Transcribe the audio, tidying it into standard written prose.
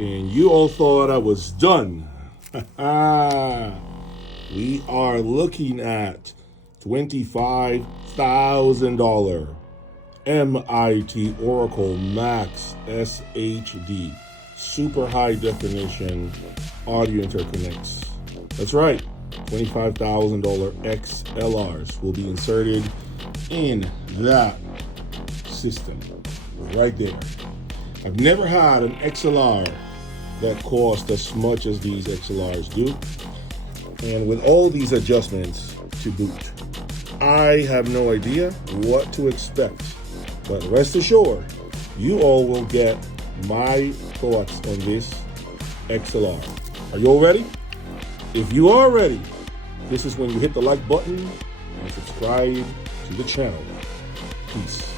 And you all thought I was done. We are looking at $25,000 MIT Oracle Max SHD super high definition audio interconnects. That's right, $25,000 XLRs will be inserted in that system right there. I've never had an XLR that cost as much as these XLRs do, and with all these adjustments to boot, I have no idea what to expect, but rest assured, you all will get my thoughts on this XLR. Are you all ready? If you are ready, this is when you hit the like button and subscribe to the channel. Peace.